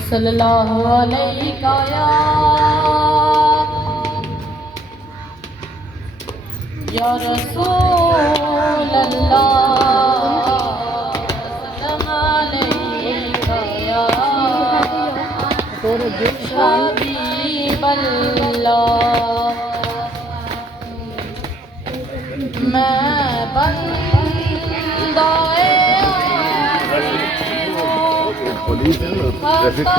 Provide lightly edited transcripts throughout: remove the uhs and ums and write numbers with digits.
صلی اللہ علیہ یا رسول اللہ، سلام علیکہ یا حبیب اللہ، میں بندہ پولیس ہے نا، ٹریفک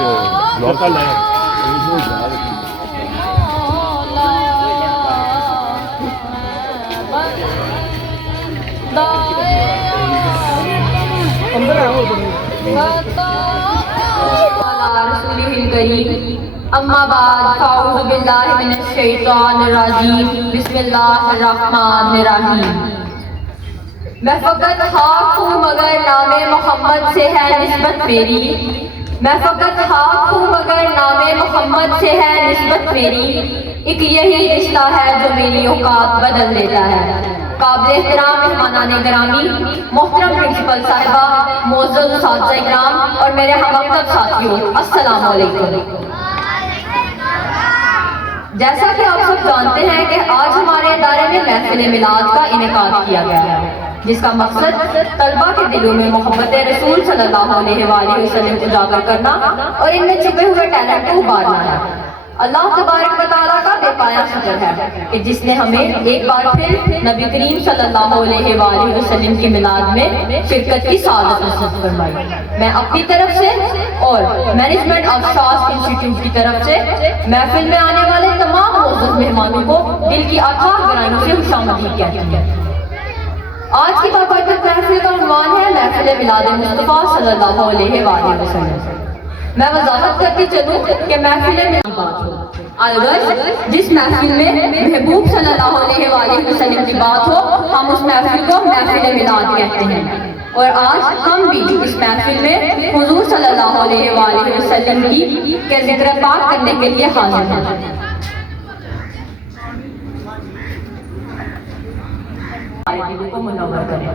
لوکل ہے، اما بعد فاعوذ باللہ من الشیطان الرجیم، بسم اللہ الرحمن الرحیم۔ میں فقط خاک ہوں مگر نام محمد سے ہے نسبت میری، میں فقط خاک ہوں مگر نام محمد سے ہے نسبت میری، ایک یہی رشتہ ہے جو میری اوقات بدل دیتا ہے۔ قابل احترام مہمانان گرامی، محترم پرنسپل صاحبہ، معزز اساتذہ کرام اور میرے ہم مکتب ساتھیوں، السلام علیکم۔ جیسا کہ آپ سب جانتے ہیں کہ آج ہمارے ادارے میں محفل میلاد کا انعقاد کیا گیا ہے، جس کا مقصد طلبہ کے دلوں میں محبت رسول صلی اللہ علیہ وآلہ وسلم کو اجاگر کرنا اور ان میں چھپے ہوئے ٹیلنٹ کو ابھارنا ہے۔ اللہ تبارک و تعالیٰ کا بے پایا شکر ہے کہ جس نے ہمیں ایک بار پھر نبی کریم صلی اللہ علیہ وآلہ وسلم کی میلاد میں شرکت کی سعادت نصیب فرمائی۔ میں اپنی طرف سے اور مینجمنٹ آف شاز انسٹیٹیوٹ کی طرف سے محفل میں آنے والے تمام معزز مہمانوں کو دل کی اتھاہ گہرائیوں سے خوشامدید کہتی ہوں۔ آج کی بابرکت محفل کا عنوان ہے محفل میلاد مصطفیٰ صلی اللہ علیہ وآلہ وسلم۔ میں وضاحت کرتی چلوں کہ محفل میلاد بات ہو، الغرض جس محفل میں محبوب صلی اللہ علیہ وآلہ وسلم کی بات ہو، ہم اس محفل کو محفل میلاد کہتے ہیں، اور آج ہم بھی اس محفل میں حضور صلی اللہ علیہ وآلہ وسلم کے ذکر پاک کرنے کے لیے حاضر ہیں۔ دلوں کو منور کریں۔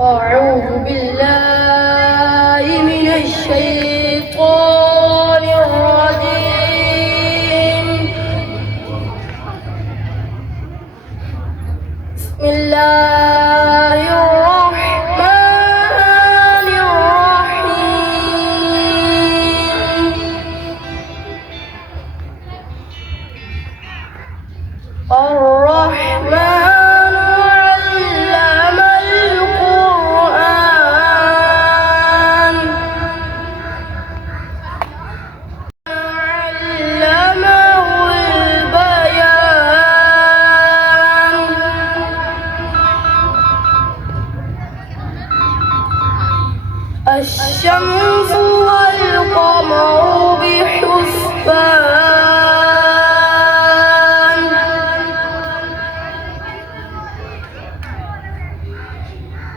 اعوذ باللہ من الشیطان الرجیم، بسم اللہ الرحمن الرحیم، الرحمن الشمس والقمر بحسبان،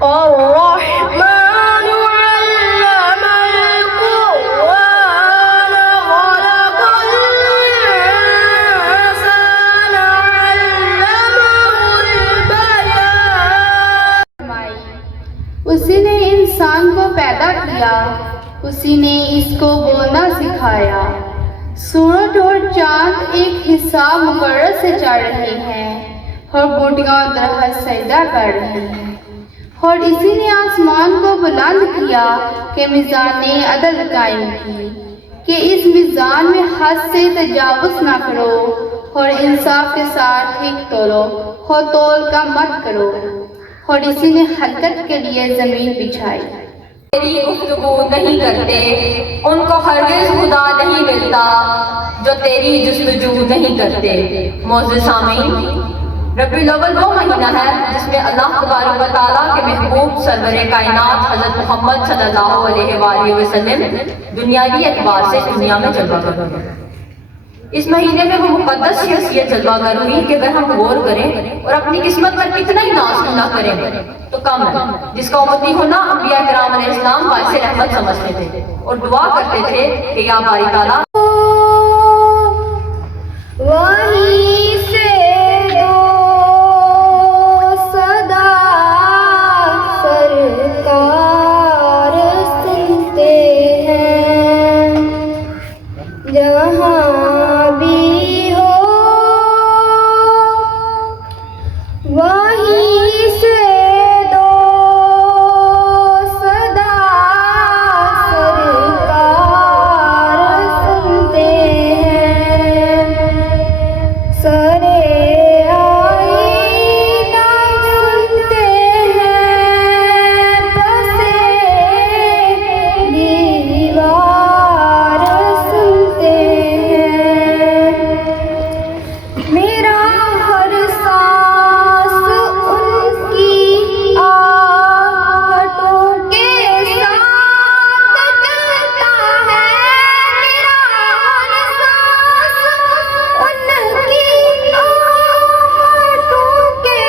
الرحمن علم القرآن خلق الإنسان علمه البيان۔ اسی نے انسان کو پیدا کیا، اسی نے اس کو بولنا سکھایا، سورج اور چاند ایک حساب مقرر سے چل رہے ہیں اور بوٹیاں درخت سجدہ کر رہی ہیں، اور اسی نے آسمان کو بلند کیا کہ میزان عدل قائم کی، کہ اس میزان میں حد سے تجاوز نہ کرو اور انصاف کے ساتھ ٹھیک تولو اور تول کا مت کرو، اور اسی نے حرکت کے لیے زمین بچھائی۔ تیری گفتگو نہیں کرتے ان کو ہرگز خدا نہیں ملتا جو تیری جستجو نہیں کرتے۔ معزز سامعین، ربیع الاول وہ مہینہ ہے جس میں اللہ تبارک و تعالیٰ کے محبوب سرور کائنات حضرت محمد صلی اللہ علیہ وآلہ وسلم دنیاوی اعتبار سے دنیا میں جلوہ گر ہوئے۔ اس مہینے میں وہ مقدس شخصیت جلوہ گر ہوئی کہ اگر ہم غور کریں اور اپنی قسمت پر کتنا ہی ناز نہ کریں تو کم ہے، جس کا امتی ہونا انبیاء کرام علیہ السلام باعث رحمت سمجھتے تھے اور دعا کرتے تھے کہ یا باری تعالیٰ وہیں سے دو صدا سرکار سنتے ہیں، جہاں بھی ہو وہیں سے دو صدا سرکار سنتے ہیں، سرے آئینہ سنتے ہیں، پسے دیوار سنتے ہیں، میرا ہر سانس ان کی آہٹوں کے ساتھ چلتا ہے، میرا ہر سانس ان کی آہٹوں کے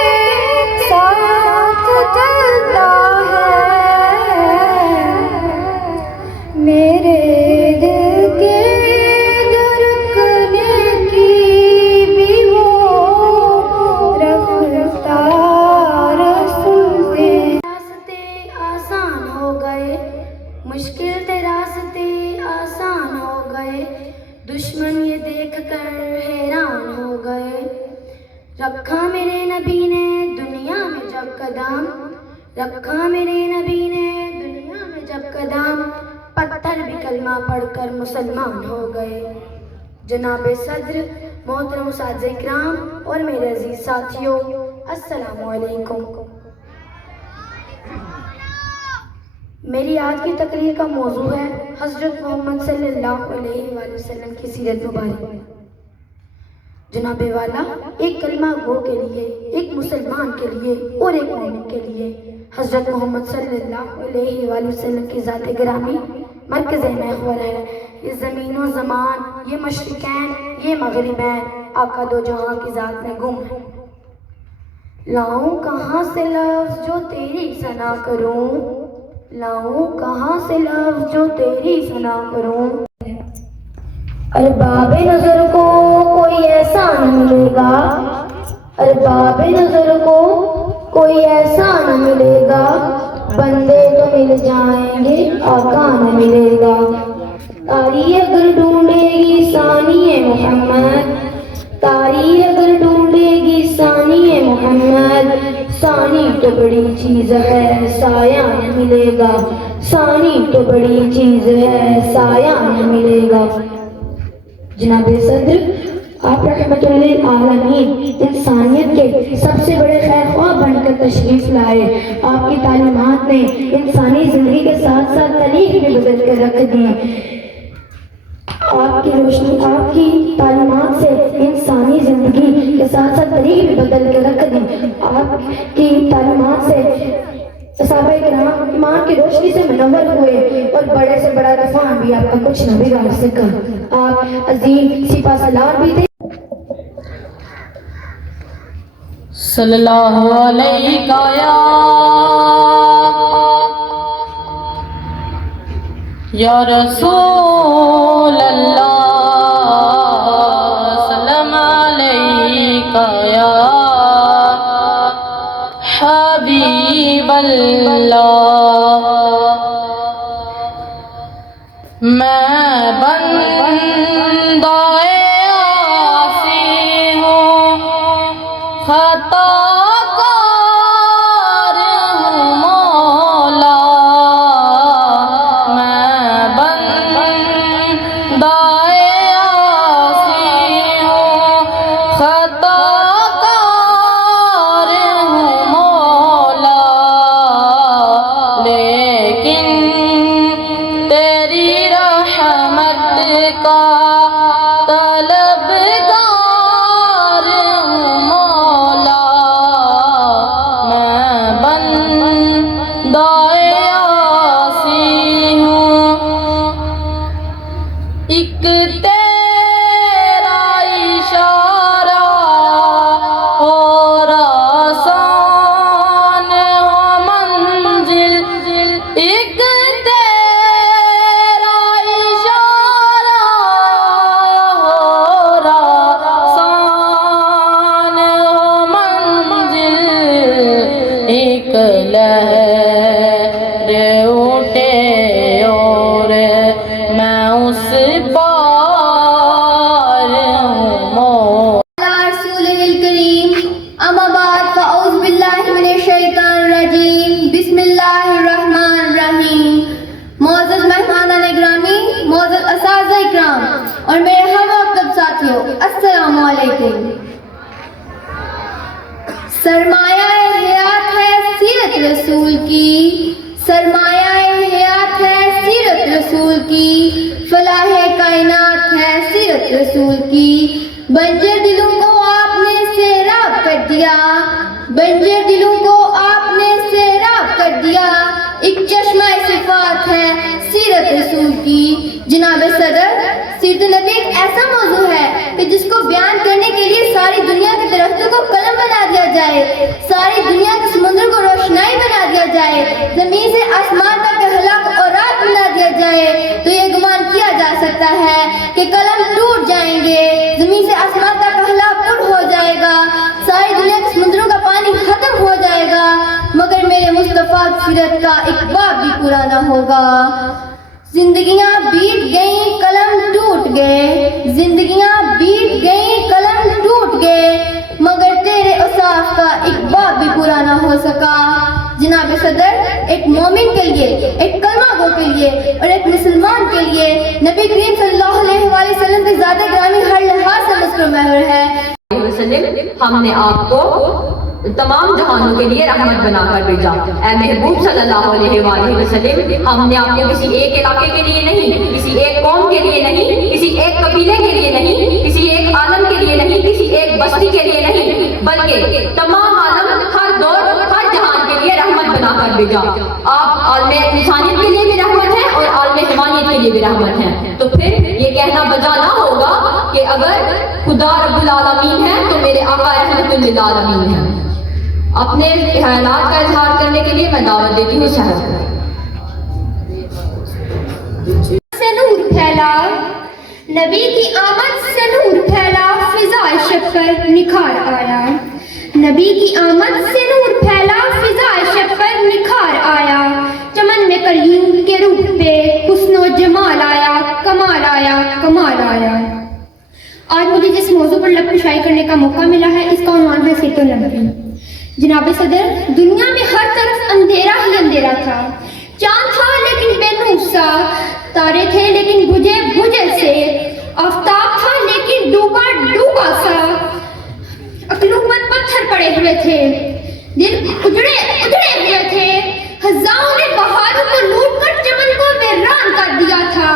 ساتھ چلتا ہے، میرے دل کے دھڑکنے کی بھی وہ رفتار سنتے ہیں۔ راستے آسان ہو گئے، مشکل تھے راستے آسان ہو گئے، دشمن یہ دیکھ کر حیران ہو گئے، رکھا میرے نبی نے دنیا میں جب قدم، رکھا میرے نبی نے دنیا میں جب قدم، پتھر بھی کلمہ پڑھ کر مسلمان ہو گئے۔ جناب صدر، محترم اساتذہ اکرام اور میرے عزیز ساتھیوں، السلام علیکم۔ میری آج کی تقریر کا موضوع ہے حضرت محمد صلی اللہ علیہ وآلہ وسلم کی سیرت مبارک۔ جناب والا، ایک کلمہ گو کے لیے، ایک مسلمان کے لیے اور ایک مومن کے لیے حضرت محمد صلی اللہ علیہ وآلہ وسلم کی ذات گرامی مرکز محور ہے۔ یہ زمین و زمان، یہ مشرقین، یہ مغربین، آقا دو جہاں کی ذات میں گم ہے۔ لاؤں کہاں سے لفظ جو تیری ثنا کروں، لاؤں کہاں سے لفظ جو تیری ثنا کروں، ارباب نظر کو کوئی ایسا نہ ملے گا، ارباب نظر کو کوئی ایسا نہ ملے گا، بندے تو مل جائیں گے آقا نہ ملے گا، تاریخ اگر ڈھونڈے گی ثانی محمد، تاریخ اگر ڈھونڈے گی ثانی محمد، ثانی تو بڑی چیز ہے سایہ نہ ملے گا، ثانی تو بڑی چیز ہے سایہ نہ ملے گا۔ جناب صدر، آپ رحمت للعالمین انسانیت کے سب سے بڑے خیر خواہ بن کر تشریف لائے۔ آپ کی تعلیمات نے انسانی زندگی کے ساتھ ساتھ تاریخ بھی بدل کر رکھ دی۔ آپ کی روشنی، آپ کی تعلیمات سے انسانی زندگی کے ساتھ ساتھ تاریخ بھی بدل کر رکھ دی۔ آپ کی تعلیمات سے صحابہ کرام ایمان کی روشنی سے منور ہوئے اور بڑے سے بڑا طوفان بھی آپ کا کچھ نہ بگاڑ سکا۔ آپ عظیم سپہ سالار بھی تھے۔ صلی اللہ علیہ یا رسول اللہ، سلام علیکہ یا حبیب اللہ، میں بندہ عاصی ہوں، خطا کار ہوں مولا، میں بندہ عاصی ہوں، خطا کار ہوں مولا، لیکن تیری رحمت کا طلبگار ہوں مولا، میں بندہ عاصی ہوں، ایک تیرا اشارہ اور آسان ہو منزل، ایک تیرا رسول کی، فلاح کائنات ہے سیرت رسول کی، بنجر دلوں کو آپ نے سیراب کر دیا، بنجر دلوں کو آپ نے سیراب کر دیا، ایک چشمہ صفات ہے سیرت رسول کی۔ جناب صدر، سیرت النبی ایک ایسا موضوع ہے کہ جس کو بیان کرنے کے لیے ساری دنیا کے درختوں کو قلم بنا دیا جائے، ساری دنیا کے سمندر کو روشنائی بنا دیا جائے، زمین سے آسمان تک اخلاق اور رات بنا دیا جائے، تو یہ گمان کیا جا سکتا ہے کہ قلم ٹوٹ جائیں گے، زمین سے آسمان تک اخلاق پُر ہو جائے گا، ساری دنیا کے سمندروں کا پانی ختم ہو جائے گا، مگر میرے مصطفیٰ سیرت کا ایک باب بھی پورا نہ ہوگا۔ زندگیاں بیت گئیں قلم ٹوٹ گئے، زندگیاں بیت گئیں قلم ٹوٹ گئے، مگر تیرے اوصاف کا ایک باب بھی پورا نہ ہو سکا۔ جناب صدر، ایک مومن کے لیے، ایک کلمہ گو کے لیے اور ایک مسلمان کے لیے نبی کریم صلی اللہ علیہ وآلہ وسلم کی ذات گرامی ہر لحاظ سے مذکور و محور ہے۔ ہم نے آپ کو تمام جہانوں کے لیے رحمت بنا کر بھیجا۔ اے محبوب صلی اللہ علیہ وآلہ وسلم، ہم نے آپ کو کسی ایک علاقے کے لیے نہیں، کسی ایک قوم کے لیے نہیں، کسی ایک قبیلے کے لیے نہیں، کسی ایک عالم کے لیے نہیں، کسی ایک بستی کے لیے نہیں، بلکہ تمام عالم، ہر دور، ہر جہان کے لیے رحمت بنا کر بھیجا۔ آپ عالم انسانیت کے لیے بھی رحمت ہیں اور عالم حیوانیت کے لیے بھی رحمت ہیں۔ تو پھر یہ کہنا بجا نہ ہوگا کہ اگر خدا رب العالمین ہے تو میرے آقا رحمت للعالمین ہے۔ اپنے خیالات کا اظہار کرنے کے لیے میں دعوت دیتی ہوں شہر سے نور پھیلا، نبی کی آمد سے نور پھیلا، فضائے شب پر نکھار آیا، نبی کی آمد سے نور پھیلا، فضائے شب پر نکھار آیا، چمن میں کلیوں کے روپ پہ حسن و جمال آیا، کمال آیا، کمال آیا۔ آج مجھے جس موضوع پر لب کشائی کرنے کا موقع ملا ہے، اس کا عنوان ہے سیرت النبی۔ جناب صدر، دنیا میں ہر طرف اندھیرا ہی اندھیرا تھا، چاند تھا لیکن بے نور سا، تارے تھے لیکن بجھے بجھے سے، آفتاب تھا لیکن ڈوبا ڈوبا سا، عقلوں پر پتھر پڑے ہوئے تھے، دل اجڑے اجڑے ہوئے تھے، خزاں نے بہاروں کو لوٹ کر چمن کو ویران کر دیا تھا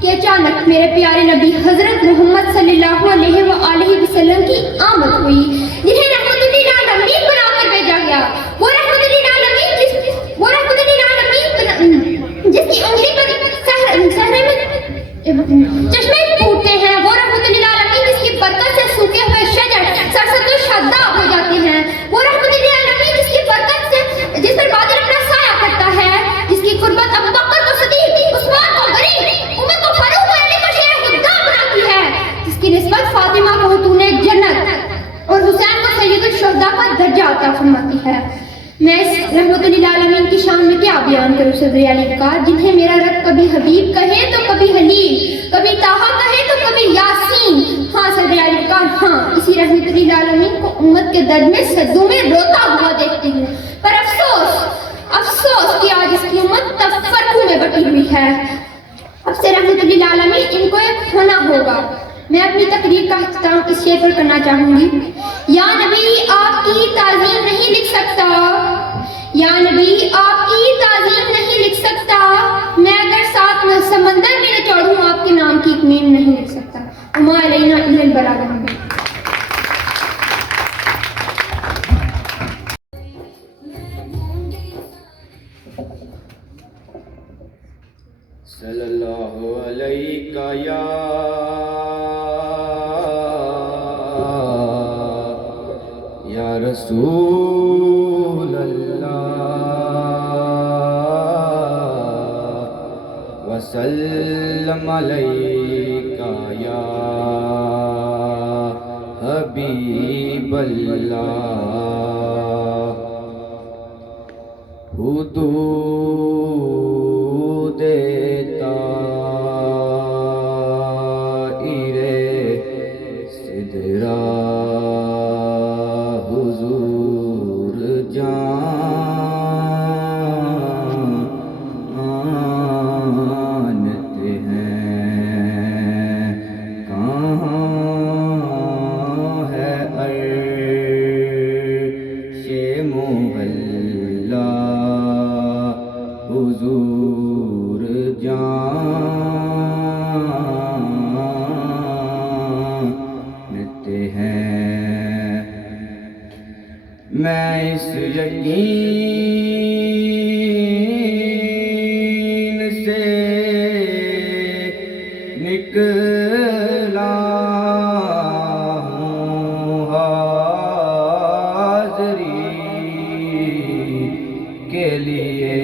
کہ اچانک میرے پیارے نبی حضرت محمد صلی اللہ علیہ وآلہ وسلم کی آمد ہوئی، جنہیں رحمت للعالمین بنا کر بھیجا گیا۔ وہ رحمت للعالمین جس کی انگلی پر صحرے میں چشمے پھوٹتے ہیں، وہ رحمت للعالمین جس کی برکت سے سوکھے ہوئے شجر سرسبز و شاداب ہو جاتے ہیں، وہ رحمت للعالمین جس کی برکت سے جس پر بادل اپنا سایہ کرتا ہے، جس کی قربت ابوبکر کو صدیق، عثمان کو غریب، عمر کو فاروق اور علی کو شیخ خدام بناتی ہے، جس کی نسبت فاطمہ کو خاتون جنت اور حسین کو سید الشہداء کا درجہ عطا فرماتی ہے۔ میں اس رحمت للعالمین کی شان میں کیا بیان کروں صدر علی کا، جنہیں میرا رب کبھی حبیب کہے تو کبھی خلیل، کبھی طٰہٰ کہے تو کبھی یاسین۔ ہاں صدر علی کا، ہاں، اسی رحمت للعالمین کو امت کے درد میں صدوں میں روتا ہوا دیکھتی ہوں، پر افسوس افسوس کہ آج اس کی امت تفرقوں میں بٹی ہوئی ہے۔ اب سے رحمت للعالمین ان کو ایک ہونا ہوگا۔ میں اپنی تقریر کا اختتام اس شعر پر کرنا چاہوں گی۔ یا نبی آپ کی تعظیم نہیں لکھ سکتا، یا نبی آپ کی تعظیم نہیں لکھ سکتا، میں اگر ساتھ میں سمندر میں نچوڑوں آپ کے نام کی ایک میم نہیں لکھ سکتا۔ وما علینا الا البلاغ المبین۔ صلی اللہ علیہ یا رسول اللہ، وسلم علیکہ یا حبیب اللہ، حدود حضور جانتے ہیں کہاں ہے عرش معلیٰ، حضور جانتے ہیں میں اس یقین سے نکلا ہوں حاضری کے لیے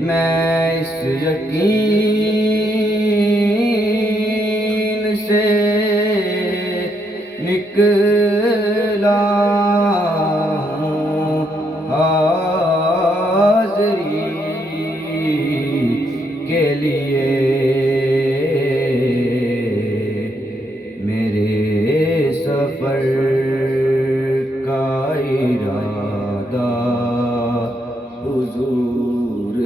میں اس یقین سے نکلا ہوں حاضری کے لیے میرے سفر کا ارادہ حضور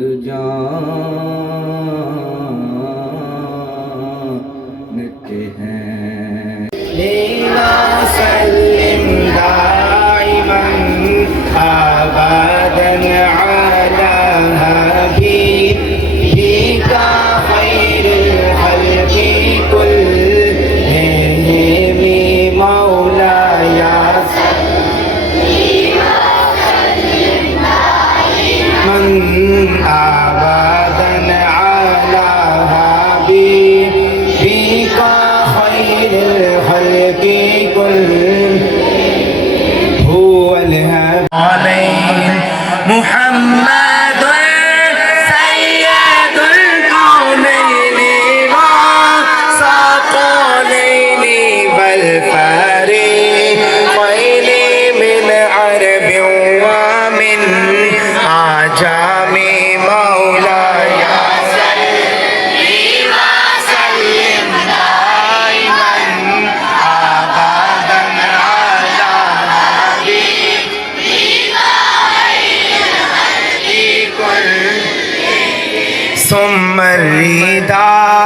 جانتے ہیں لینا سلم دائما ابدا علی حبیبک خیر الخلق كلهم مولاي من ابدا على حبيبك خير الخلق كلهم هو الهادي محمد سيد الكونين وثقلين والفريقين من عرب ومن عجم مولاي وسلم دائما ابدا على حبيبك ثم الرداء